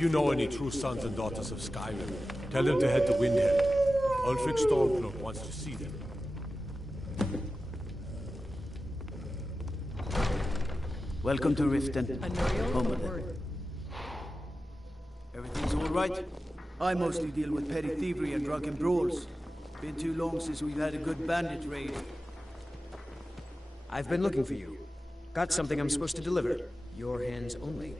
If you know any true sons and daughters of Skyrim, tell them to head to Windhelm. Ulfric Stormcloak wants to see them. Welcome to Riften. Home of it. Everything's all right? I mostly deal with petty thievery and drunken brawls. Been too long since we've had a good bandit raid. I've been looking for you. Got something I'm supposed to deliver. Your hands only.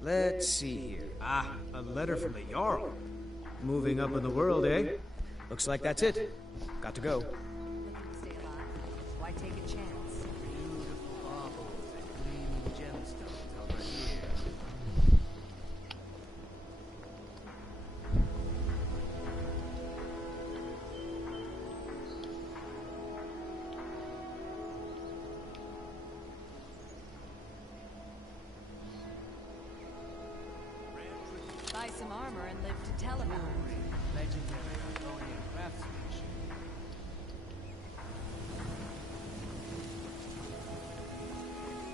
Let's see here. Ah, a letter from the Jarl. Moving up in the world, eh? Looks like that's it. Got to go. Looking to stay alive? Why take a chance? Beautiful marbles and gleaming gemstones over here. Buy some armor and live to tell about it. Legendary Argonian craftsmanship.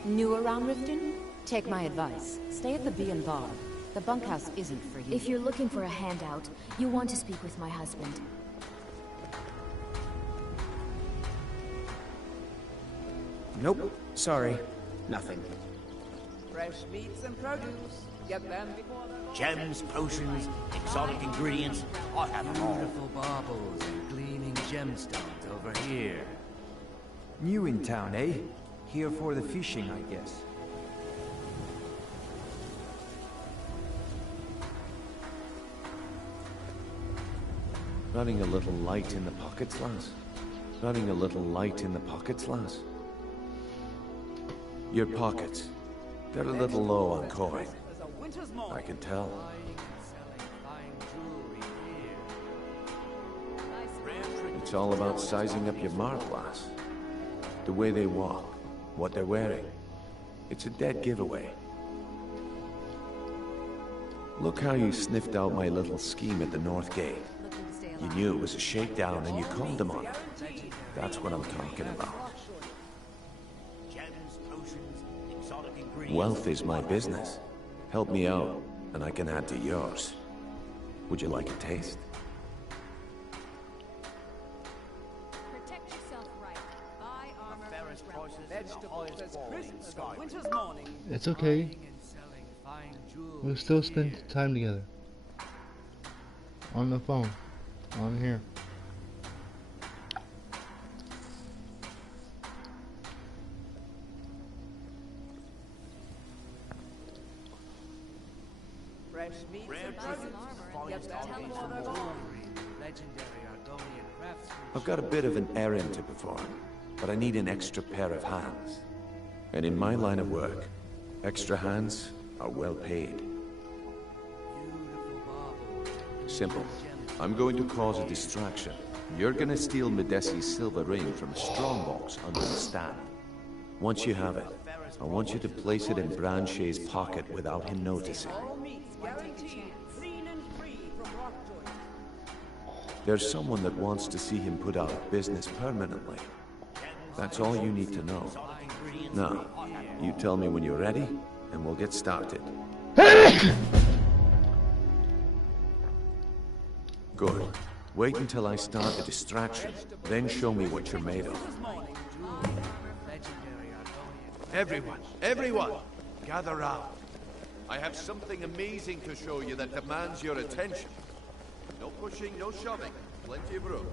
New around Riften? Take my advice. Stay at the Bee and Bar. The bunkhouse isn't for you. If you're looking for a handout, you want to speak with my husband. Nope. Sorry. Nothing. Fresh meats and produce. Get them before they're Gems, potions, exotic ingredients, I have them all. Beautiful baubles and gleaming gemstones over here. New in town, eh? Here for the fishing, I guess. Running a little light in the pockets, lass. Running a little light in the pockets, lass. Your pockets. They're a little low on coin. I can tell. It's all about sizing up your mark, lass. The way they walk, what they're wearing. It's a dead giveaway. Look how you sniffed out my little scheme at the North Gate. You knew it was a shakedown and you called them on it. That's what I'm talking about. Wealth is my business. Help me out, and I can add to yours. Would you like a taste? Protect yourself right. Buy armor and vegetables as crisp as a winter's morning. It's okay. We'll still spend time together. On the phone. On here. Fresh meats and produce. Get them before they're gone. Legendary Argonian craftsmanship. I've got a bit of an errand to perform, but I need an extra pair of hands. And in my line of work, extra hands are well paid. Simple. I'm going to cause a distraction. You're gonna steal Medesi's silver ring from a strongbox under the stand. Once you have it, I want you to place it in Branche's pocket without him noticing. All meats guaranteed. Clean and free from rock joints. There's someone that wants to see him put out of business permanently. That's all you need to know. Now, you tell me when you're ready, and we'll get started. Good. Wait until I start the distraction, then show me what you're made of. Everyone, gather round. I have something amazing to show you that demands your attention. No pushing, no shoving, plenty of room.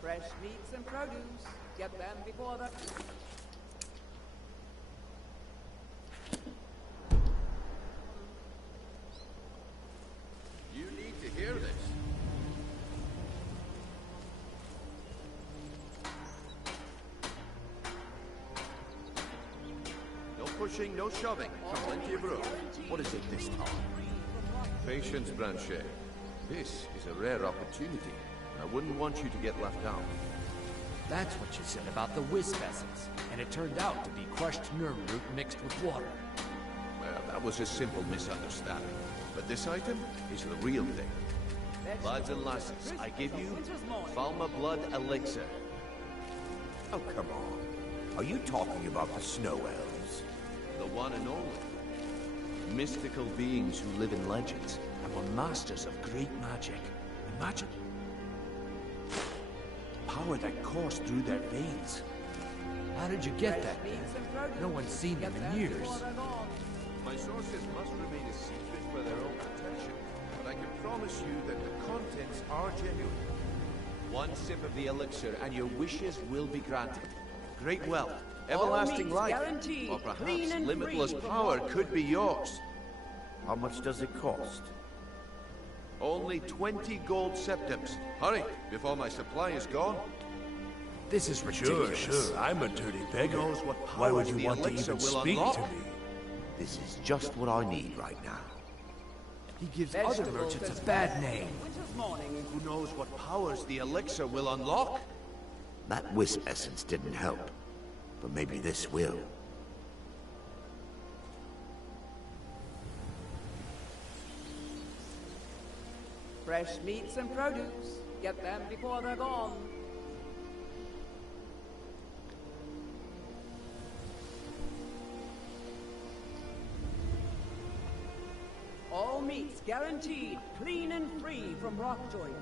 Fresh meats and produce. Get them before the... You need to hear this. No pushing, no shoving. Plenty of room. What is it this time? Patience, Branche. This is a rare opportunity. I wouldn't want you to get left out. That's what you said about the whiz vessels, and it turned out to be crushed nerve root mixed with water. Well, that was a simple misunderstanding. But this item is the real thing. Lads and lasses, I give you Falma Blood Elixir. Oh, come on. Are you talking about the snow elves? The one and only. Mystical beings who live in legends and were masters of great magic. Imagine. Power that coursed through their veins. How did you get that, man? No one's seen them in years. My sources must remain a secret for their own protection, but I can promise you that the contents are genuine. One sip of the elixir and your wishes will be granted. Great wealth, everlasting life, or perhaps limitless power could be yours. How much does it cost? Only 20 gold septims. Hurry, before my supply is gone. This is ridiculous. Sure, I'm a dirty beggar. Who knows what Why would powers you the want to elixir even will speak unlock? to me? This is just what I need right now. He gives other merchants a bad name. Who knows what powers the elixir will unlock? That wisp essence didn't help, but maybe this will. Fresh meats and produce. Get them before they're gone. All meats guaranteed clean and free from rock joint.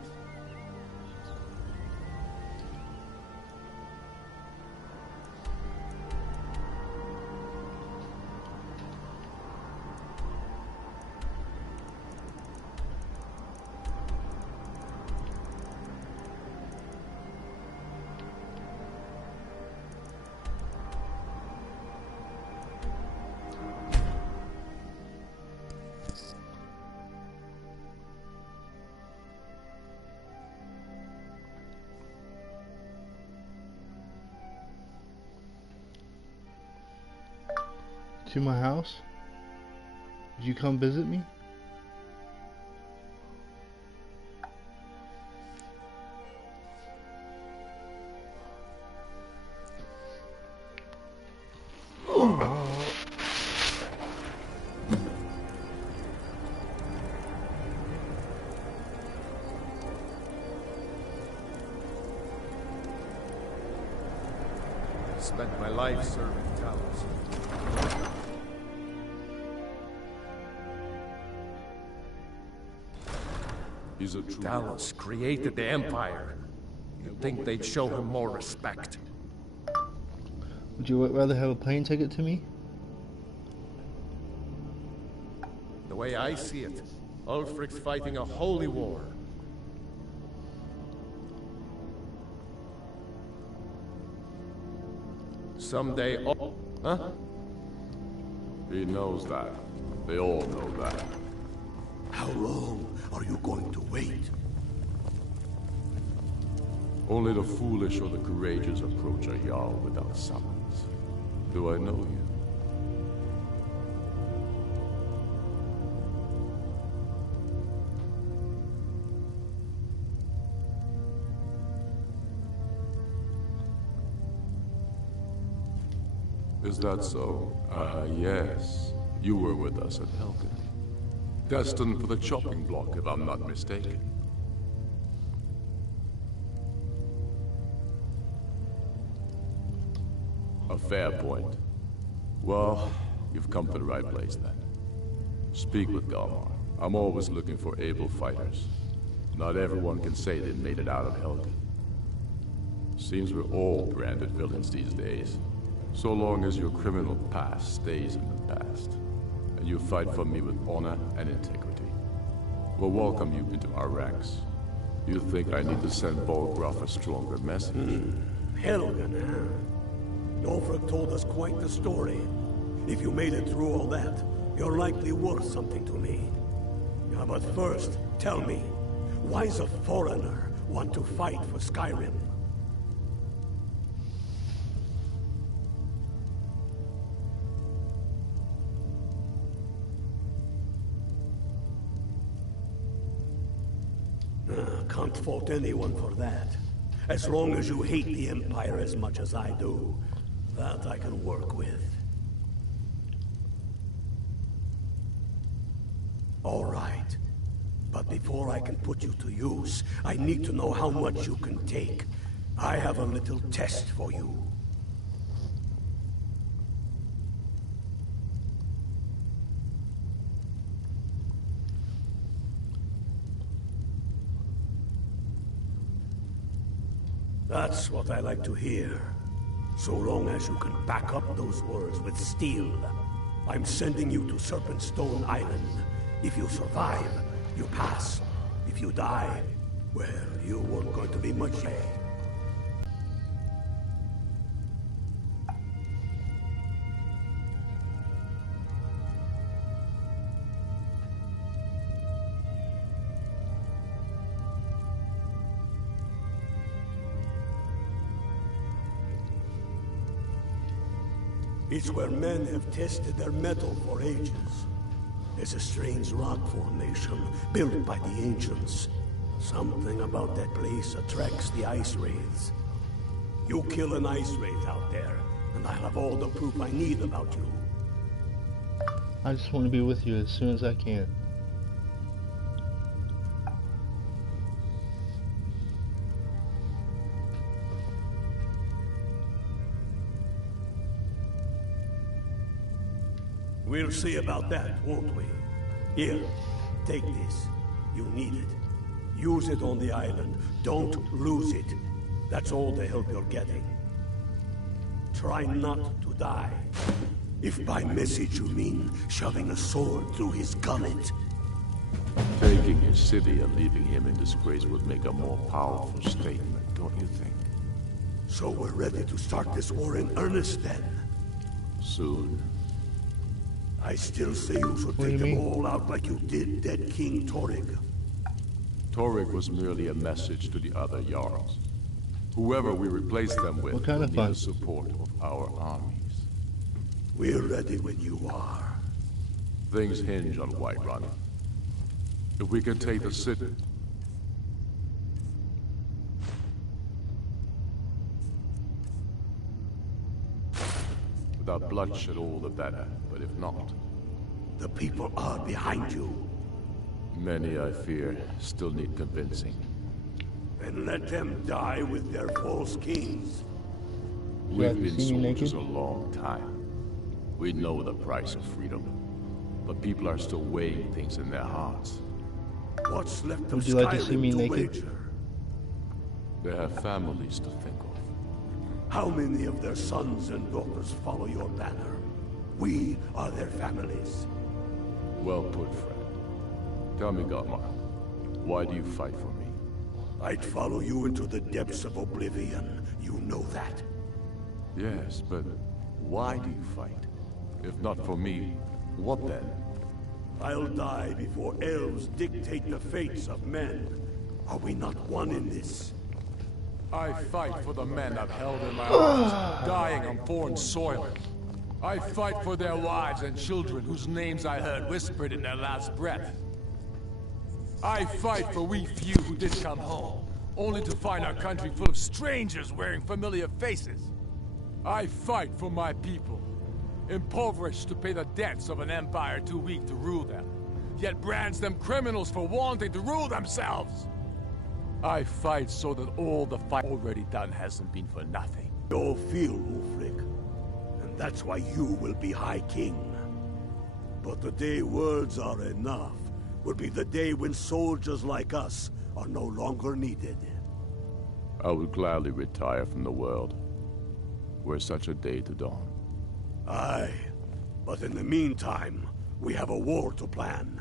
To my house? Did you come visit me? Spent my life serving Talos. He's a true Talos created the Empire. You'd think they'd show him more respect. Would you rather have a plane ticket to me? The way I see it, Ulfric's fighting a holy war. Someday, huh? He knows that. They all know that. How long are you going to wait? Only the foolish or the courageous approach a Jarl without summons. Do I know you? Is that so? Yes. You were with us at Helgen. Destined for the chopping block, if I'm not mistaken. A fair point. Well, you've come to the right place then. Speak with Galmar. I'm always looking for able fighters. Not everyone can say they made it out of Helgen. Seems we're all branded villains these days. So long as your criminal past stays in the past, and you fight for me with honor and integrity, we'll welcome you into our ranks. You think I need to send Volgraf a stronger message? Helgen, huh? Ulfric told us quite the story. If you made it through all that, you're likely worth something to me. Yeah, but first, tell me, why does a foreigner want to fight for Skyrim? Can't fault anyone for that. As long as you hate the Empire as much as I do, that I can work with. All right. But before I can put you to use, I need to know how much you can take. I have a little test for you. That's what I like to hear. So long as you can back up those words with steel. I'm sending you to Serpentstone Island. If you survive, you pass. If you die, well, you weren't going to be much there. It's where men have tested their metal for ages. It's a strange rock formation built by the ancients. Something about that place attracts the ice wraiths. You kill an ice wraith out there, and I'll have all the proof I need about you. I just want to be with you as soon as I can. We'll see about that, won't we? Here, take this. You need it. Use it on the island. Don't lose it. That's all the help you're getting. Try not to die. If by message you mean shoving a sword through his gullet. Taking his city and leaving him in disgrace would make a more powerful statement, don't you think? So we're ready to start this war in earnest then? Soon. I still say you should take them all out like you did dead King Torrig. Torrig was merely a message to the other Jarls. Whoever we replace them with will need the support of our armies. We're ready when you are. Things hinge on Whiterun. If we can take the city... Without bloodshed, all the better. But if not... The people are behind you. Many, I fear, still need convincing. And let them die with their false kings. We've been soldiers a long time. We know the price of freedom. But people are still weighing things in their hearts. What's left of Would you like to see me Skyrim to naked? wager? They have families to think of. How many of their sons and daughters follow your banner? We are their families. Well put, friend. Tell me, Galmar, why do you fight for me? I'd follow you into the depths of oblivion. You know that. Yes, but why do you fight? If not for me, what then? I'll die before elves dictate the fates of men. Are we not one in this? I fight for the men I've held in my arms, dying on foreign soil. I fight for their wives and children whose names I heard whispered in their last breath. I fight for we few who did come home, only to find our country full of strangers wearing familiar faces. I fight for my people, impoverished to pay the debts of an empire too weak to rule them, yet brands them criminals for wanting to rule themselves. I fight so that all the fight already done hasn't been for nothing. You'll feel, Ulfric, and that's why you will be High King. But the day words are enough will be the day when soldiers like us are no longer needed. I would gladly retire from the world, were such a day to dawn. Aye, but in the meantime, we have a war to plan.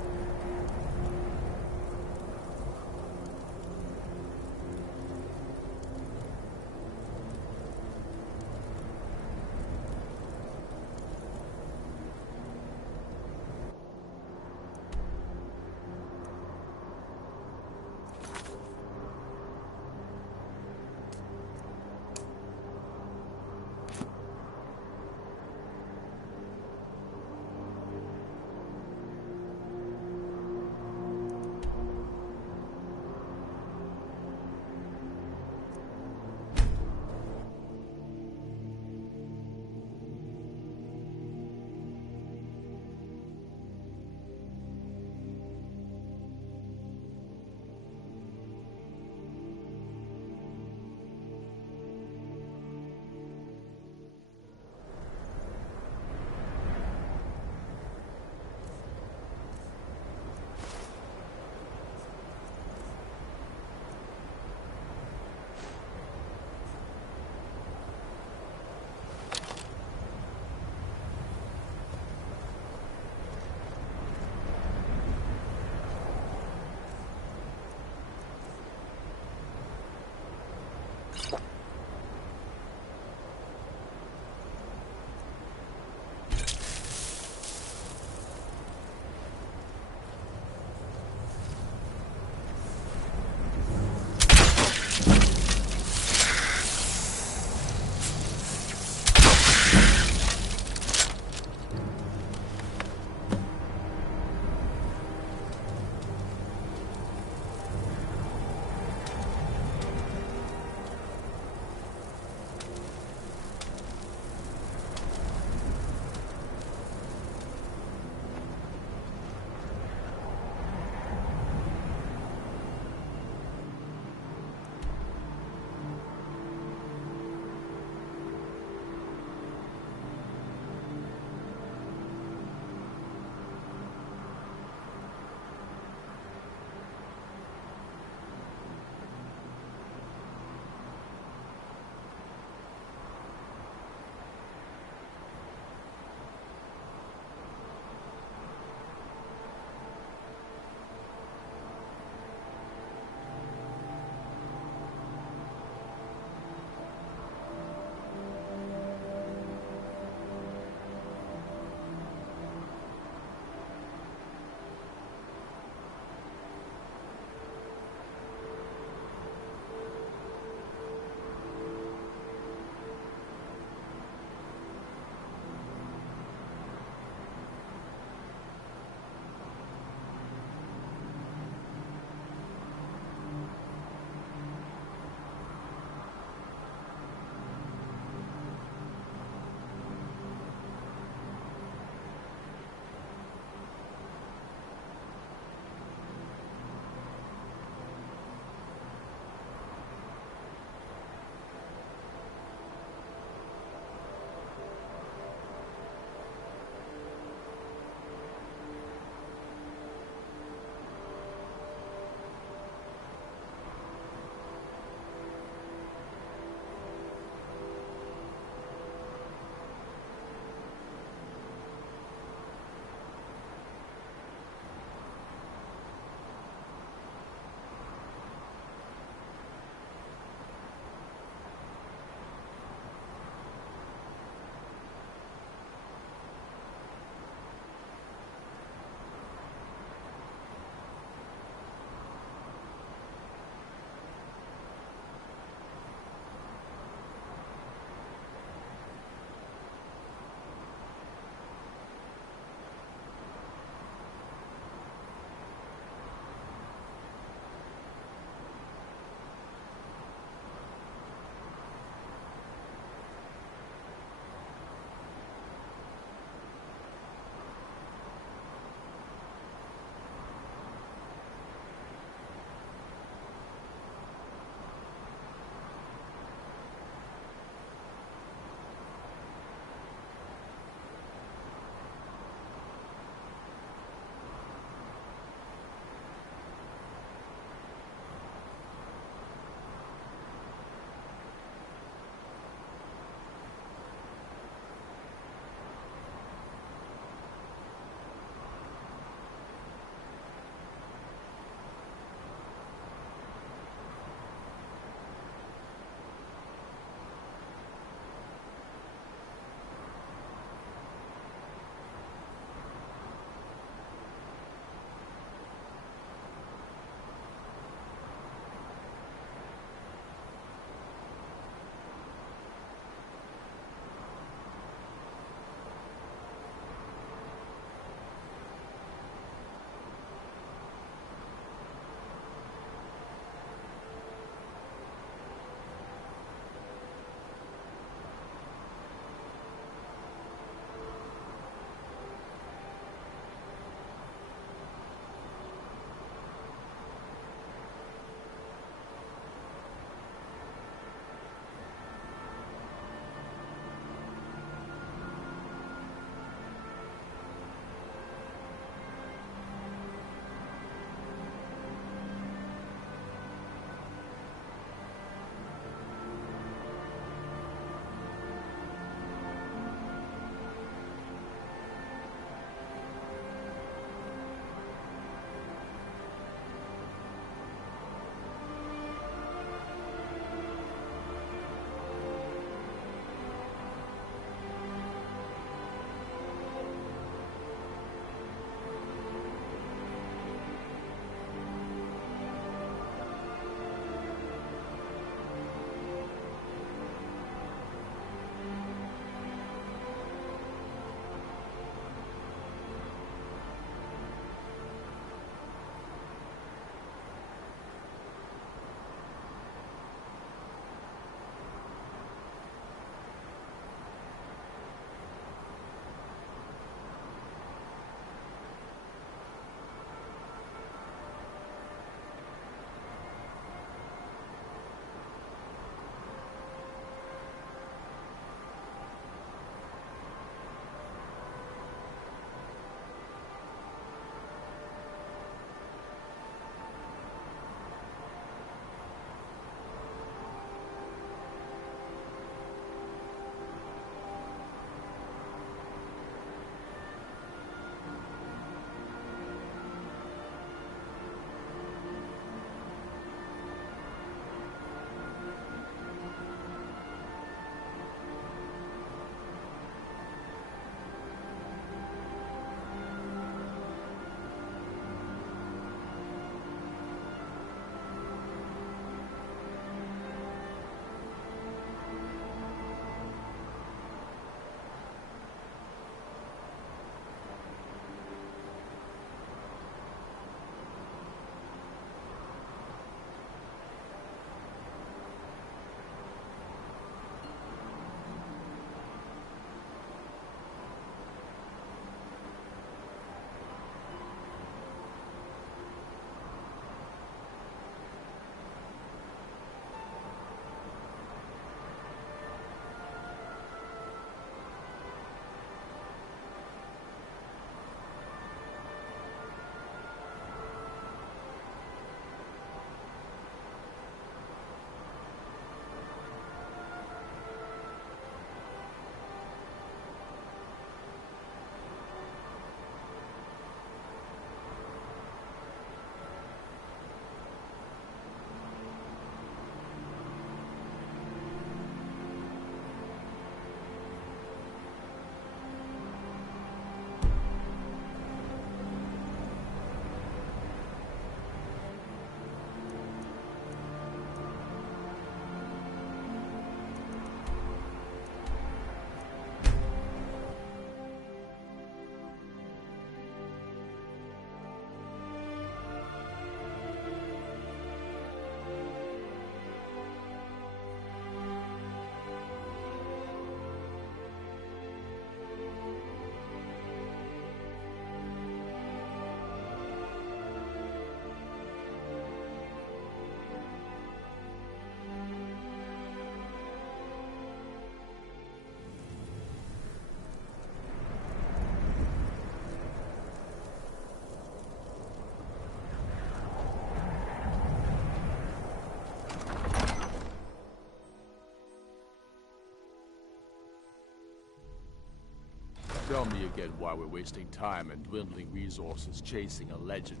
tell me again why we're wasting time and dwindling resources chasing a legend.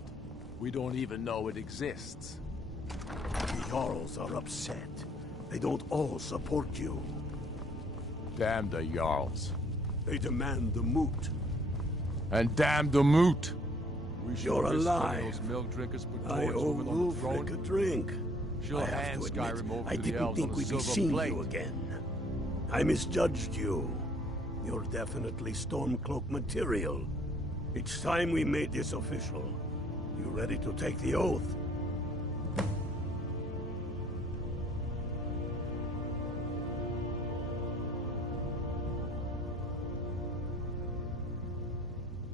We don't even know it exists. The Jarls are upset. They don't all support you. Damn the Jarls. They demand the moot. And damn the moot! You're alive. Those milk drinkers put I Doris owe over on the throne. Ulfric a drink. She'll I have hand to admit, Skyrim over I to the didn't elves think on a we'd be silver seeing plate. you again. I misjudged you. You're definitely Stormcloak material. It's time we made this official. You ready to take the oath?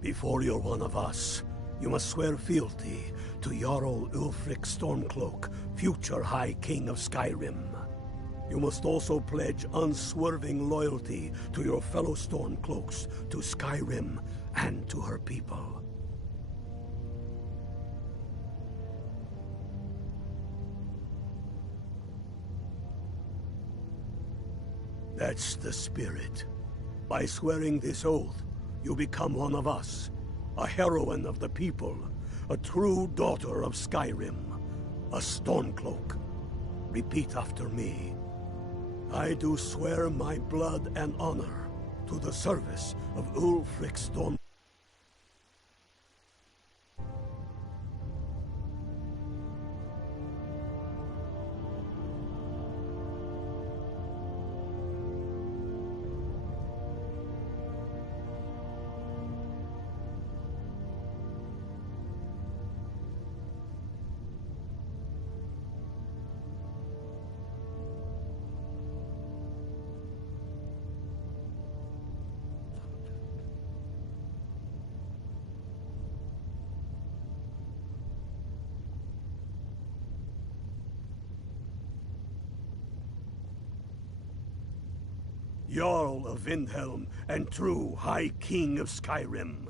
Before you're one of us, you must swear fealty to Jarl Ulfric Stormcloak, future High King of Skyrim. You must also pledge unswerving loyalty to your fellow Stormcloaks, to Skyrim, and to her people. That's the spirit. By swearing this oath, you become one of us, a heroine of the people, a true daughter of Skyrim, a Stormcloak. Repeat after me. I do swear my blood and honor to the service of Ulfric Storm. Jarl of Windhelm and true High King of Skyrim.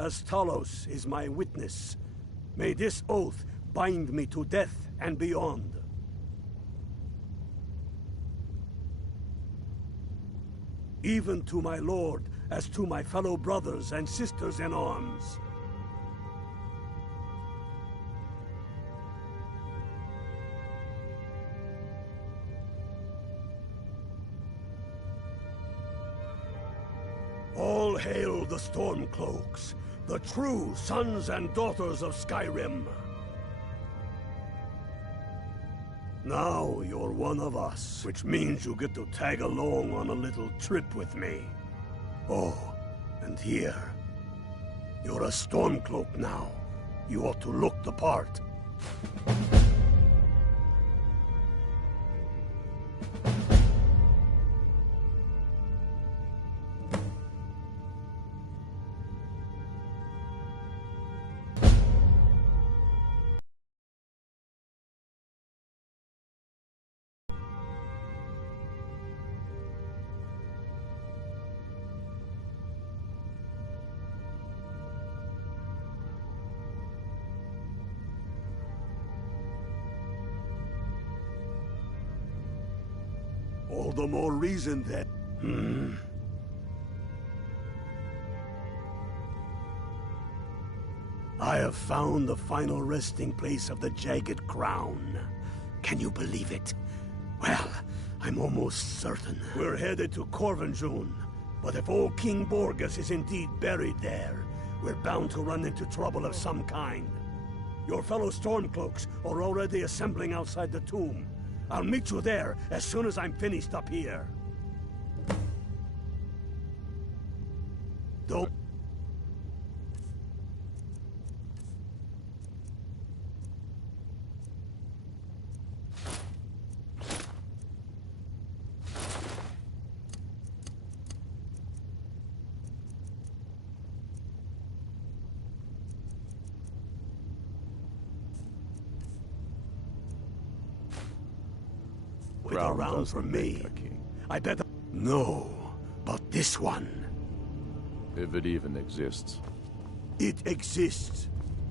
As Talos is my witness, may this oath bind me to death and beyond. Even to my lord, as to my fellow brothers and sisters in arms. All hail the Stormcloaks, the true sons and daughters of Skyrim. Now you're one of us, which means you get to tag along on a little trip with me. Oh, and here. You're a Stormcloak now. You ought to look the part. All the more reason that... I have found the final resting place of the Jagged Crown. Can you believe it? Well, I'm almost certain. We're headed to Corvinjune, but if old King Borgus is indeed buried there, we're bound to run into trouble of some kind. Your fellow Stormcloaks are already assembling outside the tomb. I'll meet you there as soon as I'm finished up here. Don't... Wait around for me. I bet... No, but this one. If it even exists. It exists,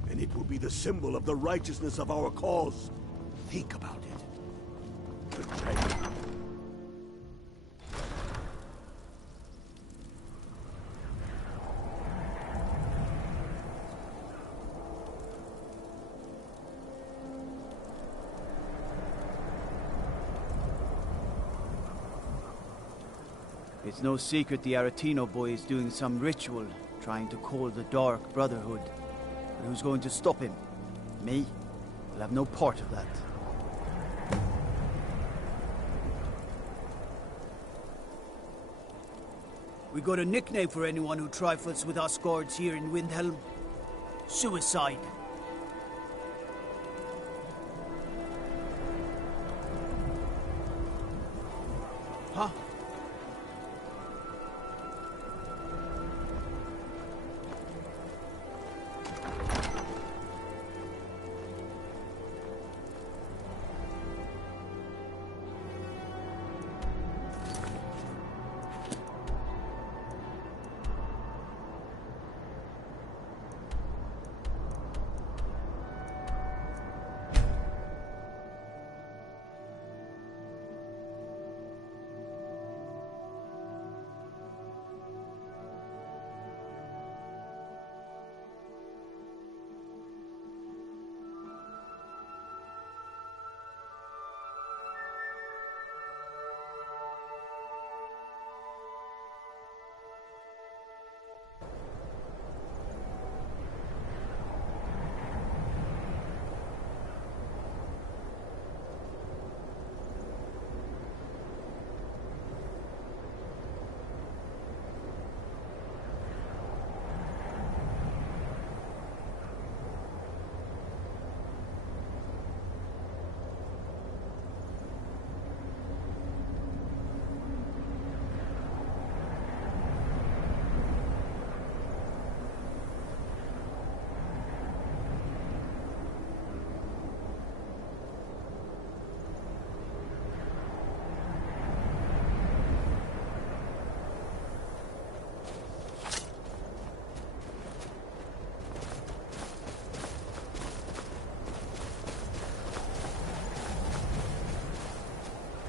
and it will be the symbol of the righteousness of our cause. Think about it. The Jagged It's no secret the Aretino boy is doing some ritual, trying to call the Dark Brotherhood. But who's going to stop him? Me? I'll have no part of that. We got a nickname for anyone who trifles with us guards here in Windhelm. Suicide. Huh?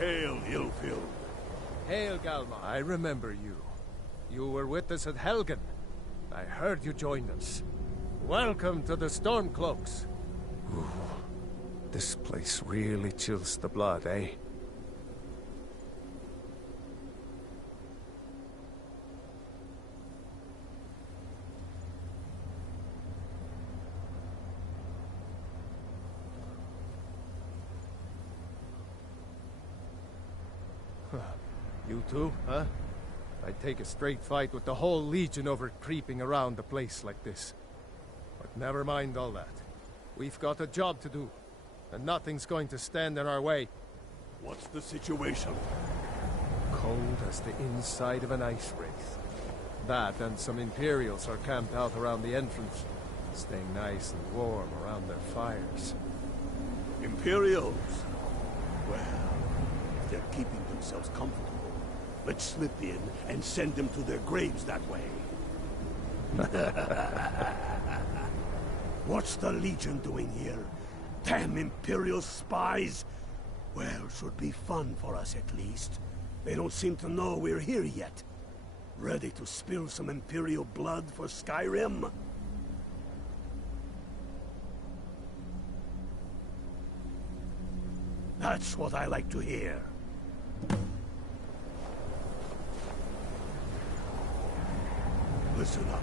Hail, Ilfield. Hail, Galma. I remember you. You were with us at Helgen. I heard you joined us. Welcome to the Stormcloaks. Ooh, this place really chills the blood, eh? You too, huh? I'd take a straight fight with the whole Legion over creeping around a place like this. But never mind all that. We've got a job to do, and nothing's going to stand in our way. What's the situation? Cold as the inside of an ice wraith. That and some Imperials are camped out around the entrance, staying nice and warm around their fires. Imperials? Well, if they're keeping themselves comfortable, let's slip in and send them to their graves that way. What's the Legion doing here? Damn Imperial spies! Well, should be fun for us at least. They don't seem to know we're here yet. Ready to spill some Imperial blood for Skyrim? That's what I like to hear. Listen up.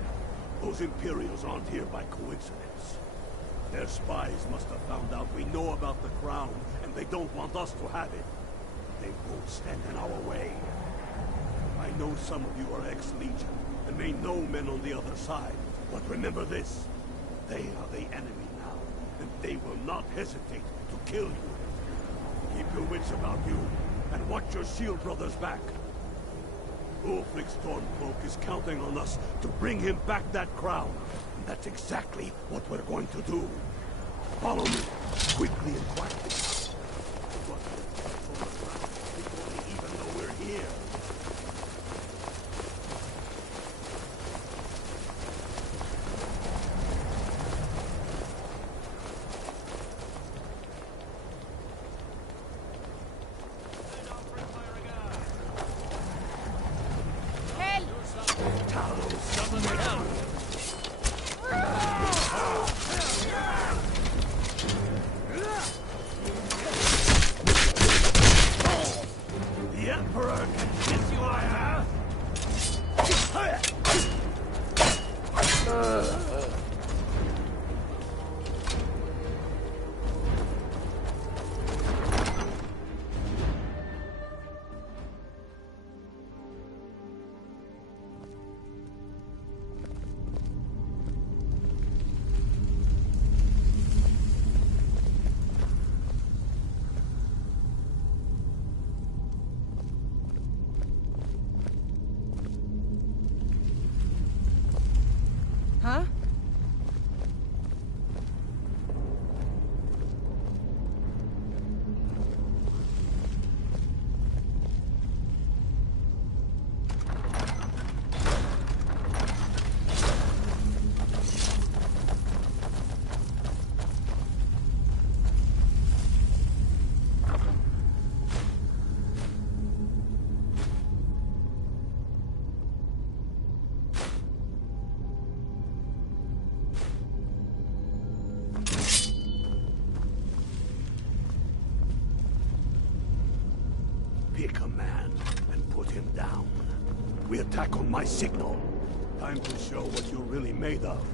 Those Imperials aren't here by coincidence. Their spies must have found out we know about the crown, and they don't want us to have it. They won't stand in our way. I know some of you are ex-Legion, and may know men on the other side. But remember this. They are the enemy now, and they will not hesitate to kill you. Keep your wits about you, and watch your shield brothers back. Ulfric Stormcloak is counting on us to bring him back that crown. And that's exactly what we're going to do. Follow me, quickly and quietly. Before they even know we're here. Huh? Pick a man and put him down. We attack on my signal. Time to show what you're really made of.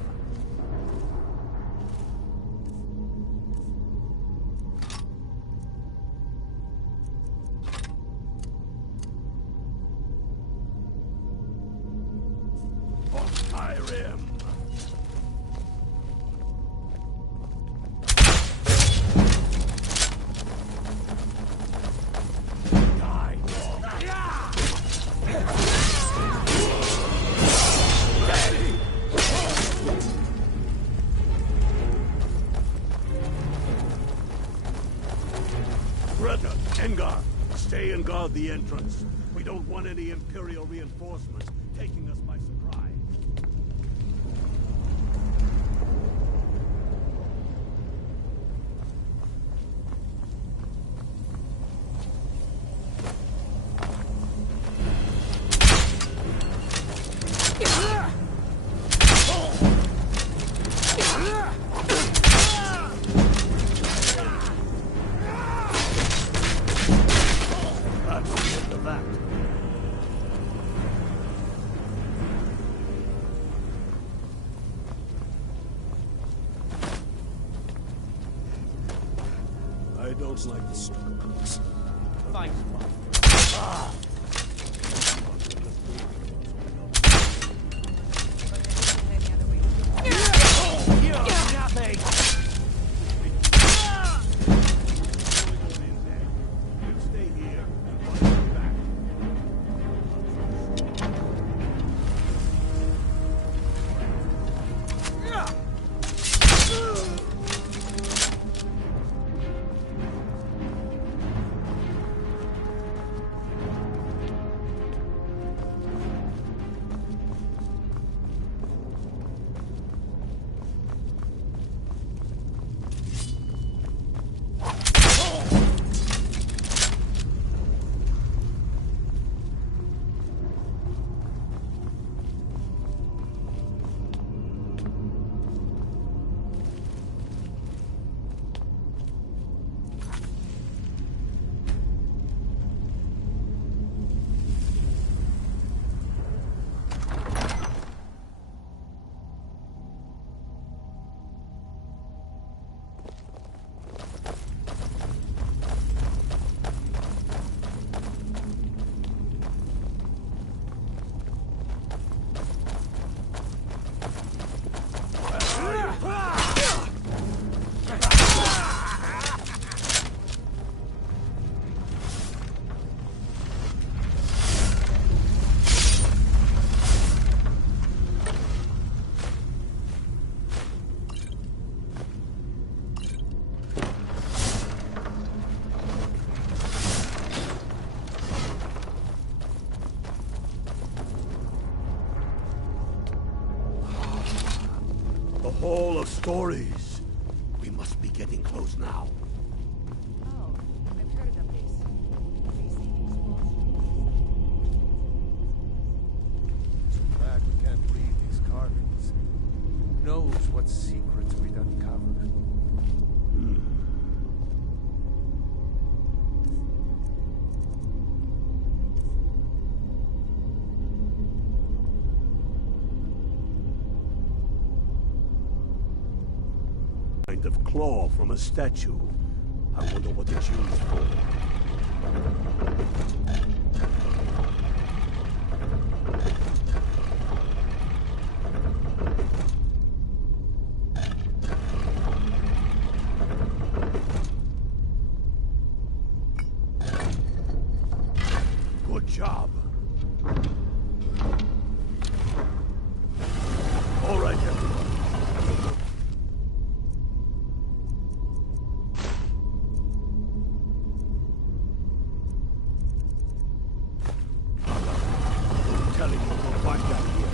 For Skyrim! Greta, Engar, stay and guard the entrance. We don't want any Imperial reinforcements taking us by surprise. That's the end of that. I don't like the struggles. Fine. Ah! The Hall of Stories. We must be getting close now. Oh, I've heard of this. Too bad we can't read these carvings. Who knows what secrets we'd uncover? kind of claw from a statue. I wonder what it's used for. Good job. All right, everyone. I'm telling you, we'll find out here.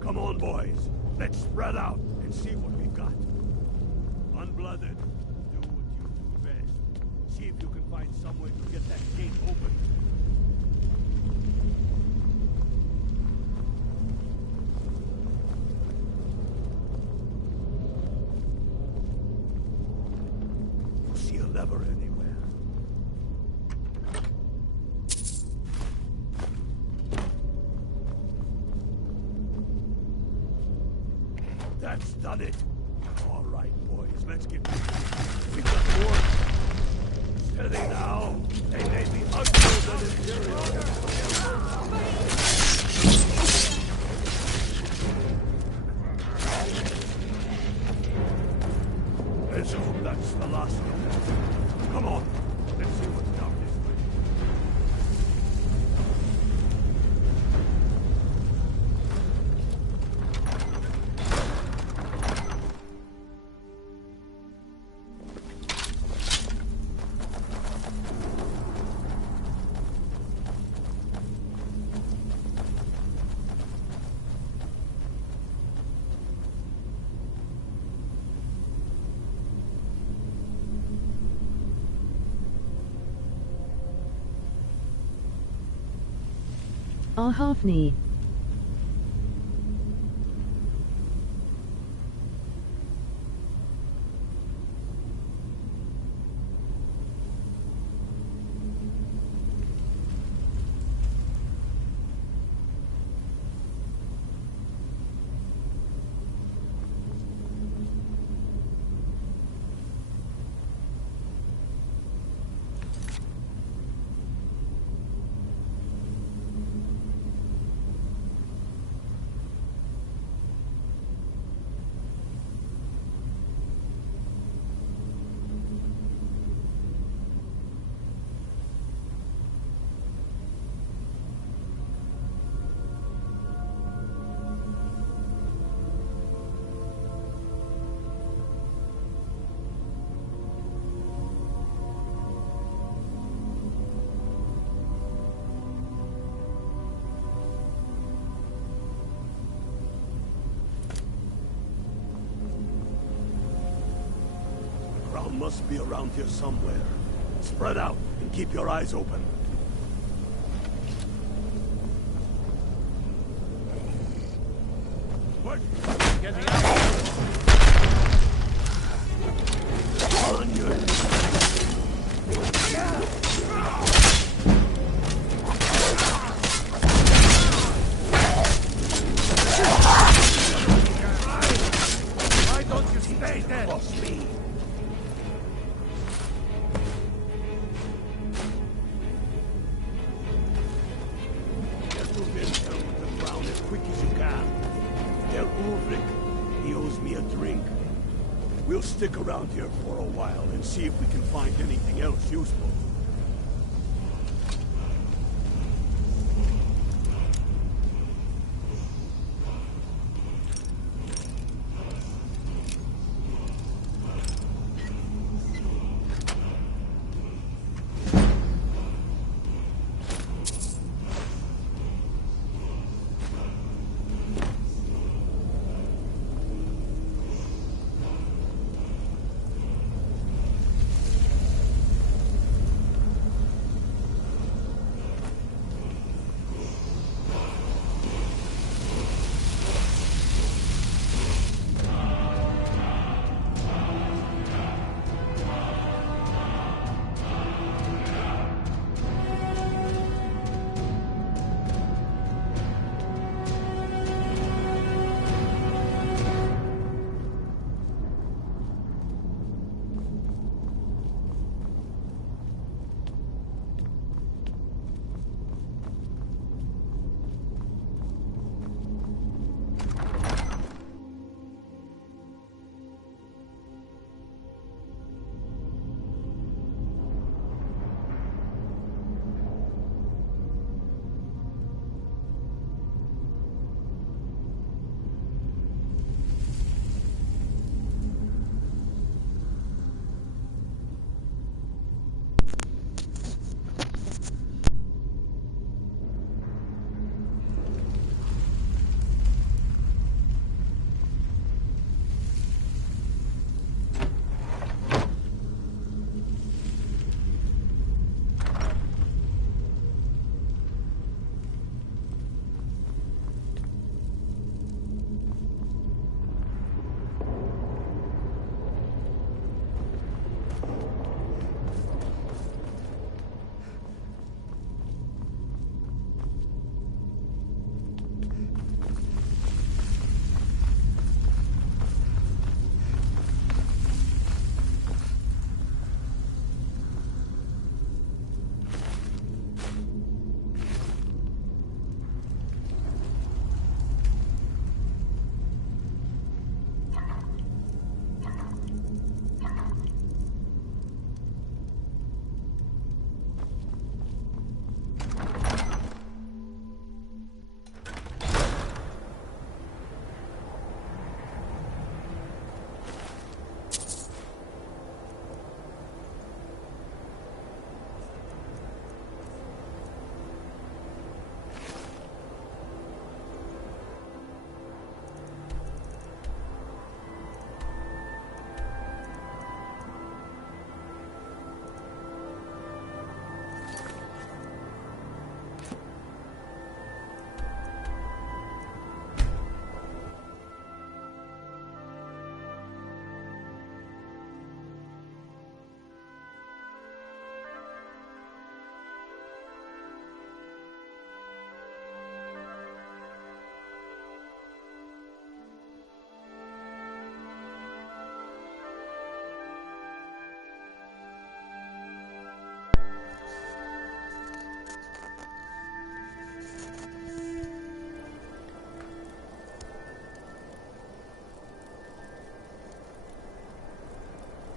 Come on, boys. Let's spread out and see what we've got. Unblooded, do what you do best. See if you can find some way to get that gate open. You see a lever anywhere? That's done it. All right, boys, let's get moving. We've got more. Steady now. They may be uglier than inferior. Let's hope that's the last of them. Come on. Let's see what's down this way. Halfney. Must be around here somewhere. Spread out and keep your eyes open. What? Get me out! On your... Why don't you stay dead? Boss me. We'll stick around here for a while and see if we can find anything else useful.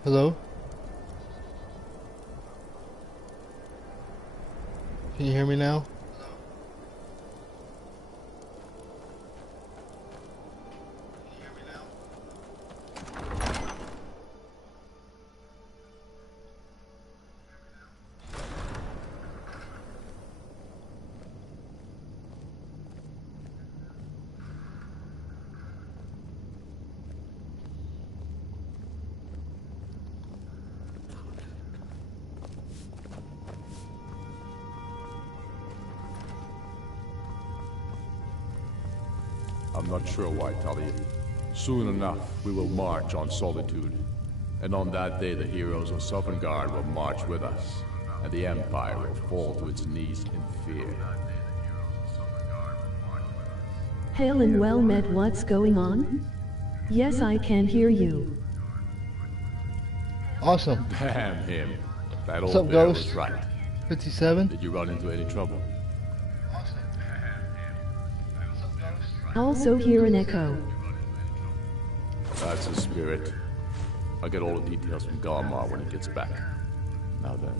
Hello? Can you hear me now? I'm not sure why, Talia. Soon enough, we will march on Solitude. And on that day, the heroes of Sovngarde will march with us, and the Empire will fall to its knees in fear. Hail and well met, what's going on? Yes, I can hear you. Awesome. Damn him. That What's old up, bear Ghost? was right. 57? Did you run into any trouble? Also hear an echo. That's the spirit. I'll get all the details from Galmar when he gets back. Now then.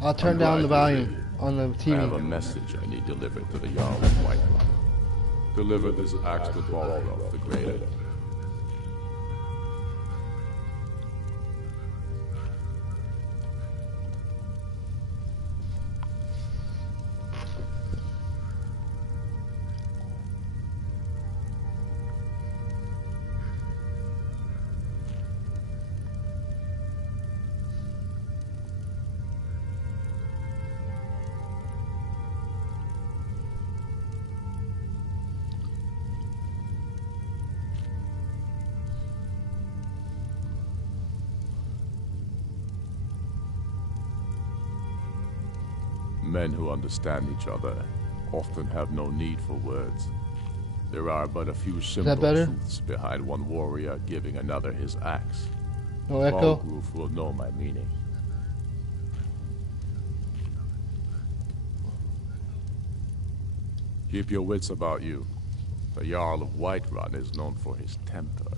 I'll turn down the volume on the TV. I have a message I need delivered to the Jarl of Whiterun. Deliver this axe to Balrog the Greater. Men who understand each other often have no need for words. There are but a few simple truths behind one warrior giving another his axe. No echo? Balgruf will know my meaning. Keep your wits about you. The Jarl of Whiterun is known for his temper.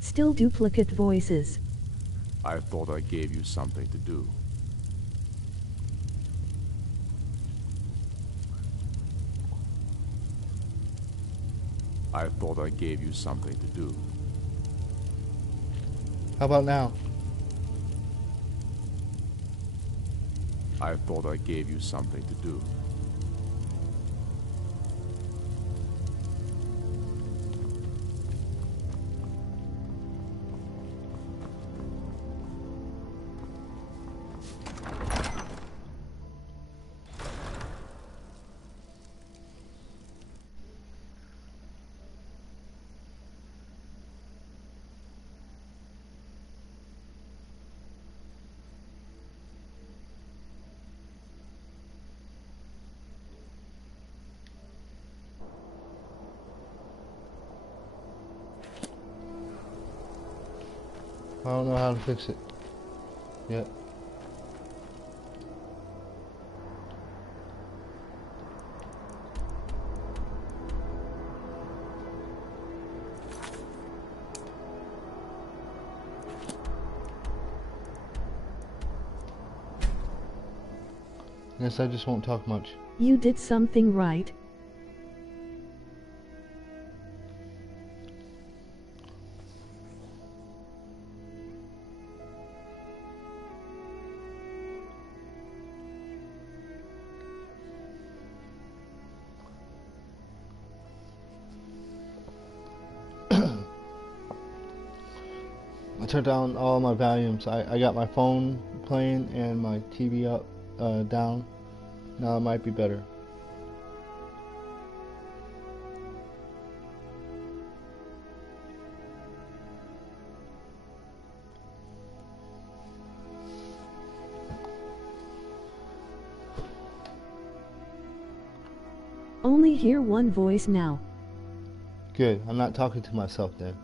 Still duplicate voices. I thought I gave you something to do. I thought I gave you something to do. How about now? I thought I gave you something to do. I don't know how to fix it yet. Guess I just won't talk much. You did something right. I turned down all my volumes. I got my phone playing and my TV up, down. Now it might be better. Only hear one voice now. Good. I'm not talking to myself then.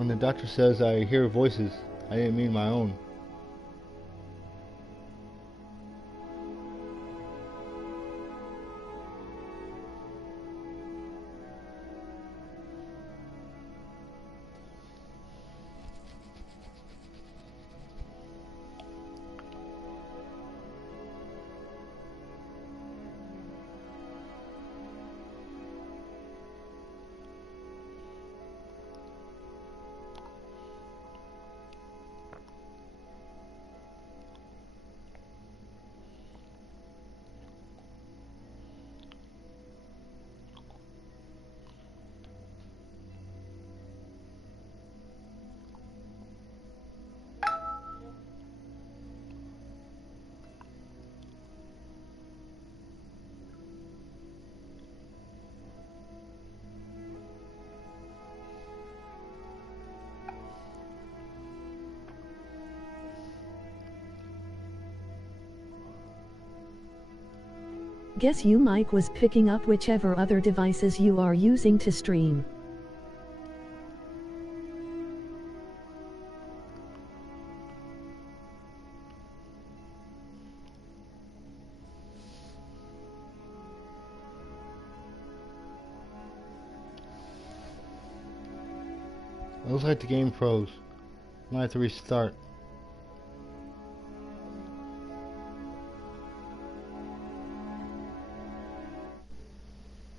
When the doctor says I hear voices, I didn't mean my own. Guess you Mike was picking up whichever other devices you are using to stream. It looks like the game froze. Might have to restart.